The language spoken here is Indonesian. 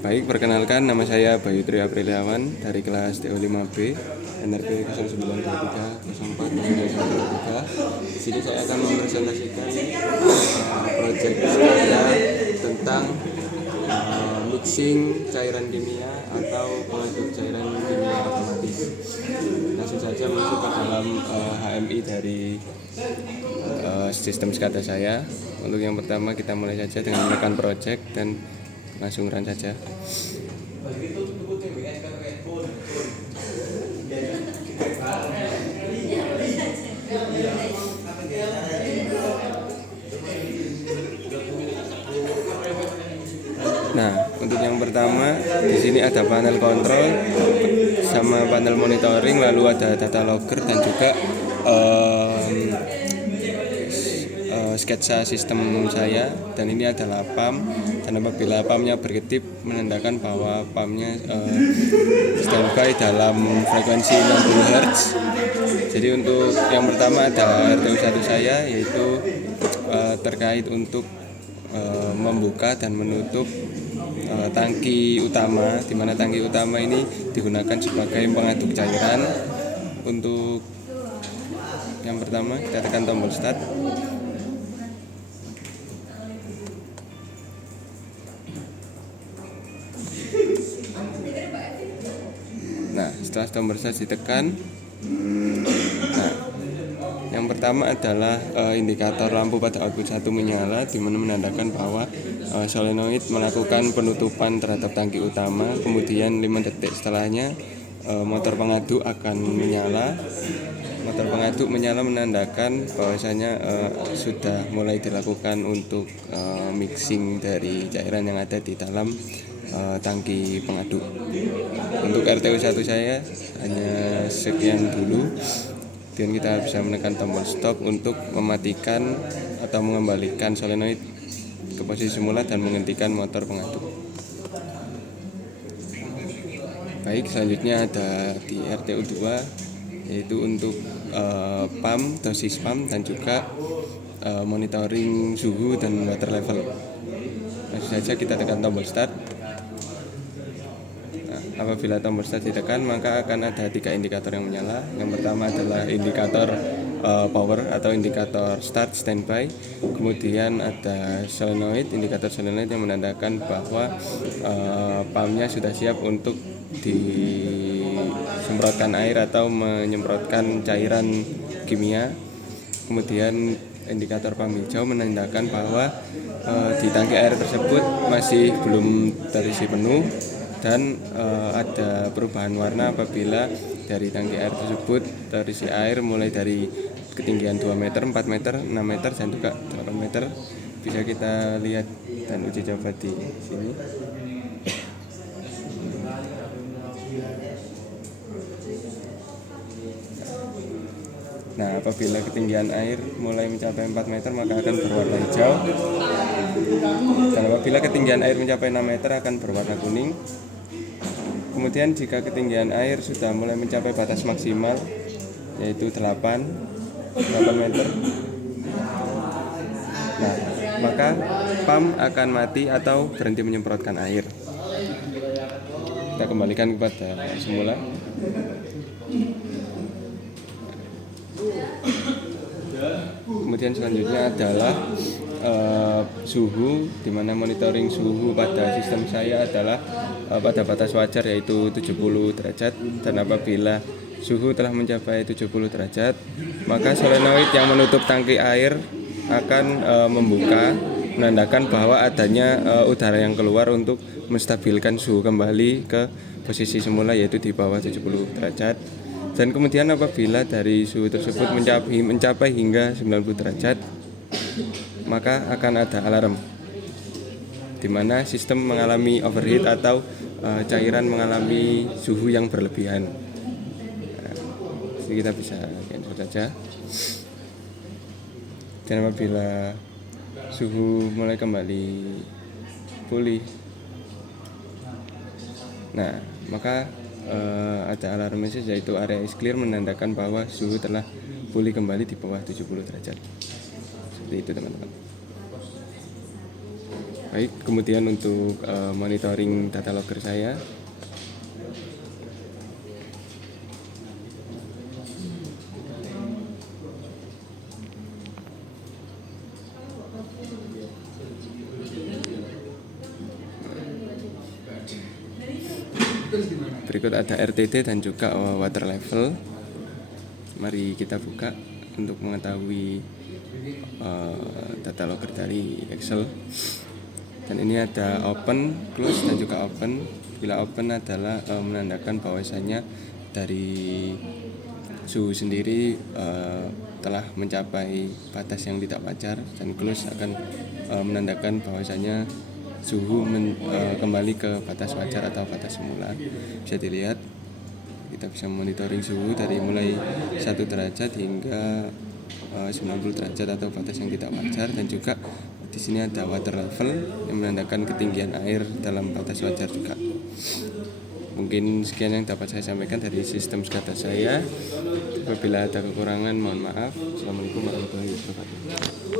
Baik, perkenalkan nama saya Bayu Tri Apriliawan dari kelas TO5B NRP 09230403. Di sini saya akan mempresentasikan proyek saya tentang mixing cairan kimia atau pengaduk cairan kimia otomatis. Langsung saja masuk ke dalam HMI dari sistem SCADA saya. Untuk yang pertama kita mulai saja dengan menekan project dan langsung run saja. Nah, untuk yang pertama di sini ada panel kontrol sama panel monitoring, lalu ada data logger dan juga sketsa sistem saya, dan ini adalah pump, dan apabila pumpnya berkedip menandakan bahwa pumpnya standby dalam frekuensi 60 Hz. Jadi untuk yang pertama ada RTU1 saya, yaitu terkait untuk membuka dan menutup tangki utama, di mana tangki utama ini digunakan sebagai pengaduk cairan. Untuk yang pertama kita tekan tombol start. Nah, setelah tombol start ditekan, nah, yang pertama adalah indikator lampu pada output 1 menyala, di mana menandakan bahwa solenoid melakukan penutupan terhadap tangki utama. Kemudian 5 detik setelahnya motor pengaduk akan menyala. Motor pengaduk menyala menandakan bahwasanya sudah mulai dilakukan untuk mixing dari cairan yang ada di dalam tangki pengaduk. Untuk RTU1 saya hanya sekian dulu, dan kita bisa menekan tombol stop untuk mematikan atau mengembalikan solenoid ke posisi semula dan menghentikan motor pengaduk. Baik, selanjutnya ada di RTU2, yaitu untuk pump, dosis pump, dan juga monitoring suhu dan water level. Langsung saja kita tekan tombol start. Apabila tombol start ditekan, maka akan ada 3 indikator yang menyala. Yang pertama adalah indikator power atau indikator start standby. Kemudian ada solenoid, indikator solenoid yang menandakan bahwa pumpnya sudah siap untuk disemprotkan air atau menyemprotkan cairan kimia. Kemudian indikator pump hijau menandakan bahwa di tangki air tersebut masih belum terisi penuh, dan ada perubahan warna apabila dari tangki air tersebut terisi air mulai dari ketinggian 2 meter, 4 meter, 6 meter, dan juga 8 meter. Bisa kita lihat dan uji coba di sini. Nah, apabila ketinggian air mulai mencapai 4 meter maka akan berwarna hijau, dan apabila ketinggian air mencapai 6 meter akan berwarna kuning. Kemudian jika ketinggian air sudah mulai mencapai batas maksimal, yaitu 8 meter, nah, maka pump akan mati atau berhenti menyemprotkan air. Kita kembalikan kepada semula. Kemudian selanjutnya adalah suhu, di mana monitoring suhu pada sistem saya adalah pada batas wajar, yaitu 70 derajat, dan apabila suhu telah mencapai 70 derajat maka solenoid yang menutup tangki air akan membuka, menandakan bahwa adanya udara yang keluar untuk menstabilkan suhu kembali ke posisi semula, yaitu di bawah 70 derajat. Dan kemudian apabila dari suhu tersebut mencapai hingga 90 derajat maka akan ada alarm, di mana sistem mengalami overheat atau cairan mengalami suhu yang berlebihan. Nah, jadi kita bisa cancel saja. Dan apabila suhu mulai kembali pulih, nah, maka ada alarm message, yaitu area is clear, menandakan bahwa suhu telah pulih kembali di bawah 70 derajat. Seperti itu, teman-teman. Baik, kemudian untuk monitoring data logger saya, berikut ada RTD dan juga water level. Mari kita buka untuk mengetahui data logger dari Excel. Dan ini ada open, close, dan juga open. Bila open adalah menandakan bahwasanya dari suhu sendiri telah mencapai batas yang tidak wajar, dan close akan menandakan bahwasanya suhu kembali ke batas wajar atau batas semula. Bisa dilihat, kita bisa monitoring suhu dari mulai 1 derajat hingga 90 derajat atau batas yang tidak wajar, dan juga di sini ada water level yang menandakan ketinggian air dalam batas wajar juga. Mungkin sekian yang dapat saya sampaikan dari sistem SCADA saya. Apabila ada kekurangan mohon maaf. Assalamualaikum warahmatullahi wabarakatuh.